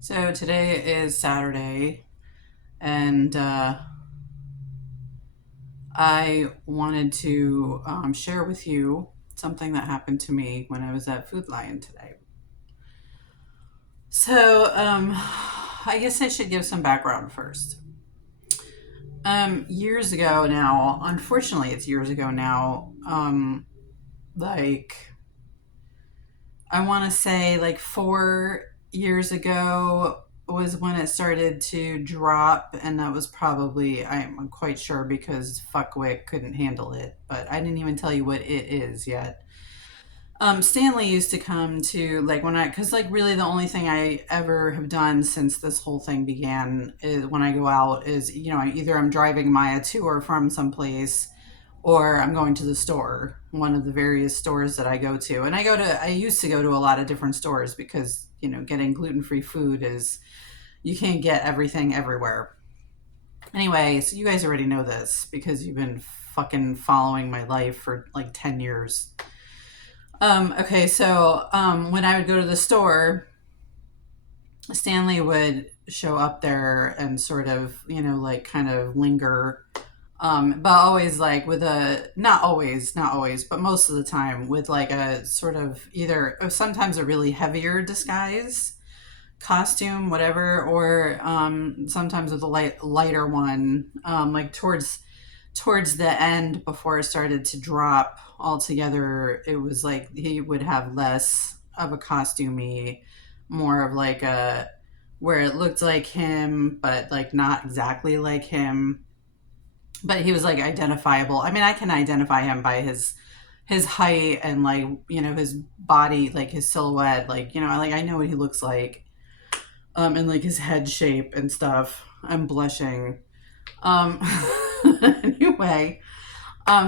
So today is Saturday, and I wanted to share with you something that happened to me when I was at Food Lion today. So I guess I should give some background first. Years ago now, unfortunately, it's years ago now. Like I want to say, like 4 years ago was when it started to drop, and that was probably I'm quite sure because Fuckwick couldn't handle it. But I didn't even tell you what it is yet. Stanley used to come to like when I because like really the only thing I ever have done since this whole thing began is when I go out is either I'm driving Maya to or from someplace or I'm going to the store, one of the various stores that I go to. And I used to go to a lot of different stores because, getting gluten free food is, you can't get everything everywhere. Anyway, so you guys already know this because you've been fucking following my life for like 10 years. Okay, so when I would go to the store, Stanley would show up there and sort of, like kind of linger, but always like with a not always, but most of the time with like a sort of either sometimes a really heavier disguise costume, whatever, or sometimes with a lighter one, like towards the end before it started to drop altogether. It was like he would have less of a costumey, more of like a where it looked like him, but like not exactly like him, but he was like identifiable. I mean, I can identify him by his height and like his body, like his silhouette, like I know what he looks like, and like his head shape and stuff. I'm blushing. Um, anyway,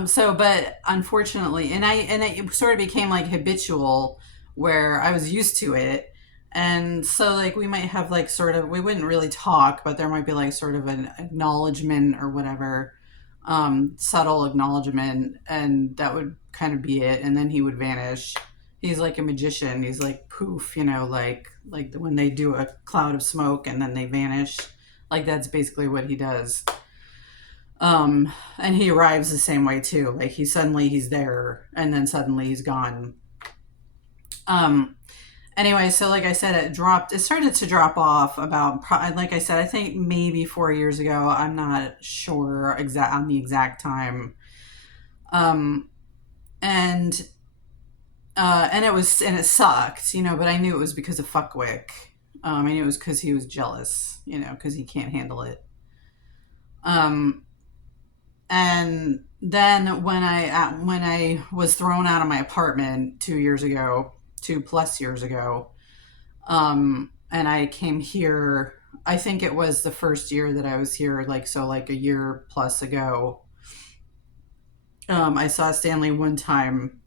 so but unfortunately, and it sort of became like habitual where I was used to it. And so like we might have like sort of we wouldn't really talk, but there might be like sort of an acknowledgement or whatever, subtle acknowledgement, and that would kind of be it. And then he would vanish. He's like a magician. He's like poof, like when they do a cloud of smoke and then they vanish. Like that's basically what he does. And he arrives the same way too. Like he's there and then suddenly he's gone. Um, anyway, so like I said, it started to drop off about, like I said, I think maybe 4 years ago. I'm not sure exact on the exact time. Um, and, and it sucked, but I knew it was because of Fuckwick. I knew it was because he was jealous, because he can't handle it. Um, And then when I was thrown out of my apartment 2 years ago, 2+ years ago, and I came here. I think it was the first year that I was here, like so, like a year plus ago. I saw Stanley one time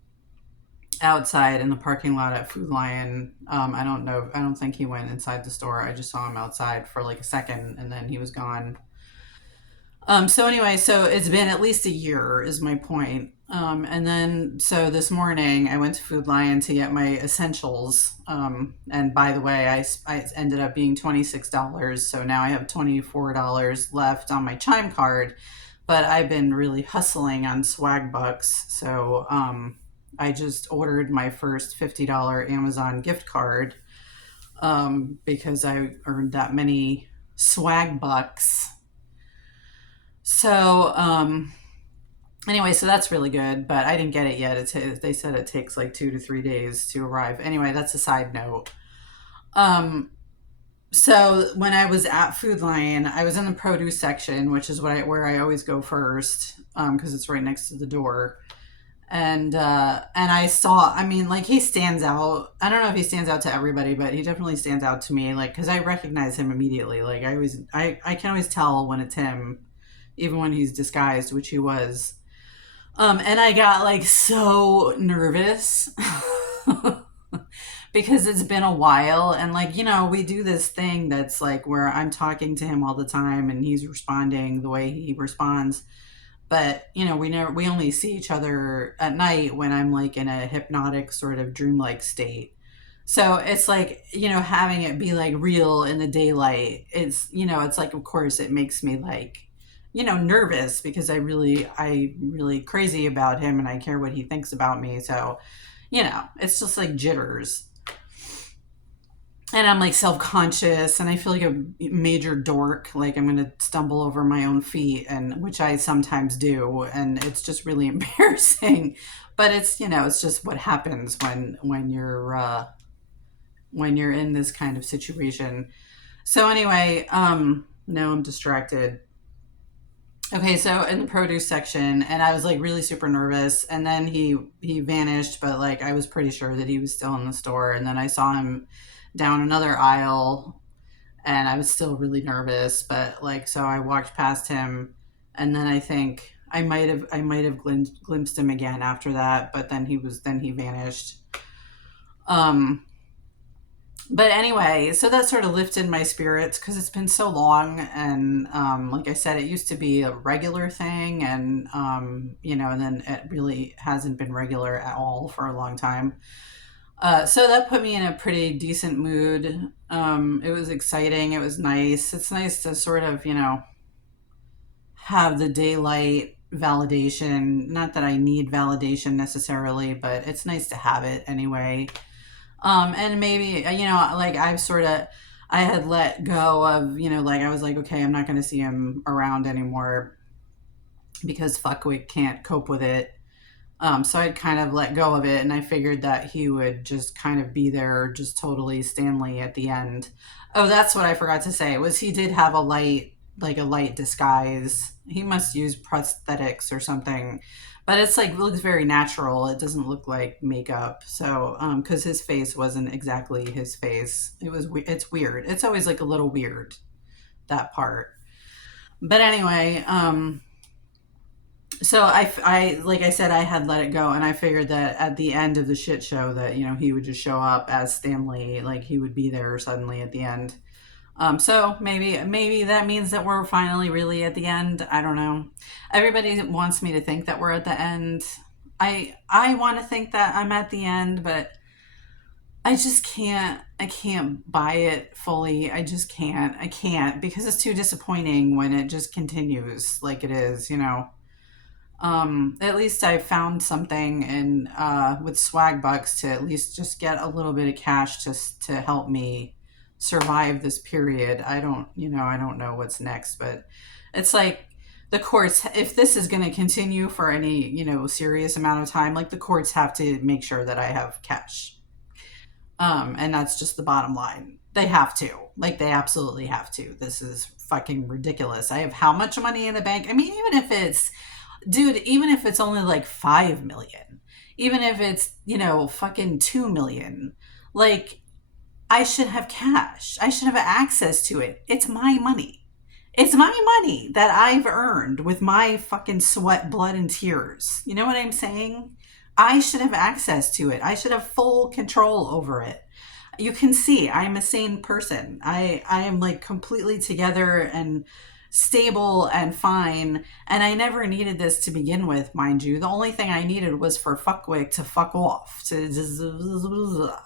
outside in the parking lot at Food Lion. I don't know. I don't think he went inside the store. I just saw him outside for like a second, and then he was gone. So anyway, so it's been at least a year, is my point. And then so this morning I went to Food Lion to get my essentials. And by the way, I ended up being $26. So now I have $24 left on my Chime card, but I've been really hustling on swag bucks. So I just ordered my first $50 Amazon gift card, because I earned that many swag bucks. So anyway, so that's really good, but I didn't get it yet. They said it takes like 2 to 3 days to arrive. Anyway, that's a side note. Um, so when I was at Food Lion, I was in the produce section, which is where I always go first, because it's right next to the door. And I saw, I mean, like he stands out. I don't know if he stands out to everybody, but he definitely stands out to me, like because I recognize him immediately. Like I can always tell when it's him, even when he's disguised, which he was. And I got like so nervous because it's been a while. And like, we do this thing that's like where I'm talking to him all the time and he's responding the way he responds. But, we only see each other at night when I'm like in a hypnotic sort of dreamlike state. So it's like, having it be like real in the daylight. It's like, of course, it makes me like, nervous because I really crazy about him and I care what he thinks about me. So, it's just like jitters. And I'm like self conscious and I feel like a major dork. Like I'm going to stumble over my own feet, and which I sometimes do. And it's just really embarrassing. But it's just what happens when you're in this kind of situation. So anyway, no, I'm distracted. Okay, so in the produce section, and I was like really super nervous, and then he vanished, but like I was pretty sure that he was still in the store, and then I saw him down another aisle, and I was still really nervous, but like so I walked past him, and then I think I might have glimpsed him again after that, but then he vanished. Um, but anyway, so that sort of lifted my spirits because it's been so long, and like I said, it used to be a regular thing, and then it really hasn't been regular at all for a long time. So that put me in a pretty decent mood. It was exciting. It was nice. It's nice to sort of have the daylight validation. Not that I need validation necessarily, but it's nice to have it anyway. And maybe, like I had let go of, like I was like, okay, I'm not going to see him around anymore because fuckwick can't cope with it. So I'd kind of let go of it, and I figured that he would just kind of be there, just totally Stanley at the end. Oh, that's what I forgot to say, was he did have a light disguise. He must use prosthetics or something, but it's like looks very natural. It doesn't look like makeup. So, because his face wasn't exactly his face, it's weird. It's always like a little weird, that part. But anyway, so like I said, I had let it go, and I figured that at the end of the shit show that he would just show up as Stanley, like he would be there suddenly at the end. So maybe that means that we're finally really at the end. I don't know. Everybody wants me to think that we're at the end. I want to think that I'm at the end, but I just can't. I can't buy it fully. I just can't. I can't because it's too disappointing when it just continues like it is. At least I found something in with swag bucks to at least just get a little bit of cash just to help me survive this period. I don't know what's next, but it's like the courts, if this is going to continue for any, serious amount of time, like the courts have to make sure that I have cash. And that's just the bottom line. They have to. Like they absolutely have to. This is fucking ridiculous. I have how much money in the bank? I mean, even if it's only like 5 million, even if it's fucking 2 million, like I should have cash. I should have access to it. It's my money. It's my money that I've earned with my fucking sweat, blood, and tears. You know what I'm saying? I should have access to it. I should have full control over it. You can see I'm a sane person. I am like completely together and stable and fine, and I never needed this to begin with, mind you. The only thing I needed was for fuckwick to fuck off, to just, the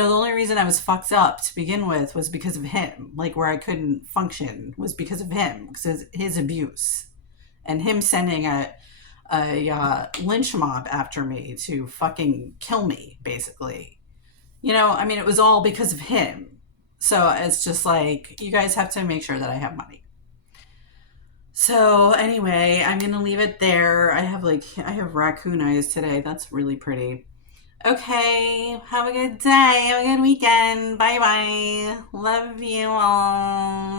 only reason I was fucked up to begin with was because of him. Like where I couldn't function was because of him, because his abuse and him sending a lynch mob after me to fucking kill me, basically. I mean, it was all because of him. So it's just like, you guys have to make sure that I have money. So anyway, I'm gonna leave it there. I have raccoon eyes today. That's really pretty. Okay, have a good day. Have a good weekend. Bye bye. Love you all.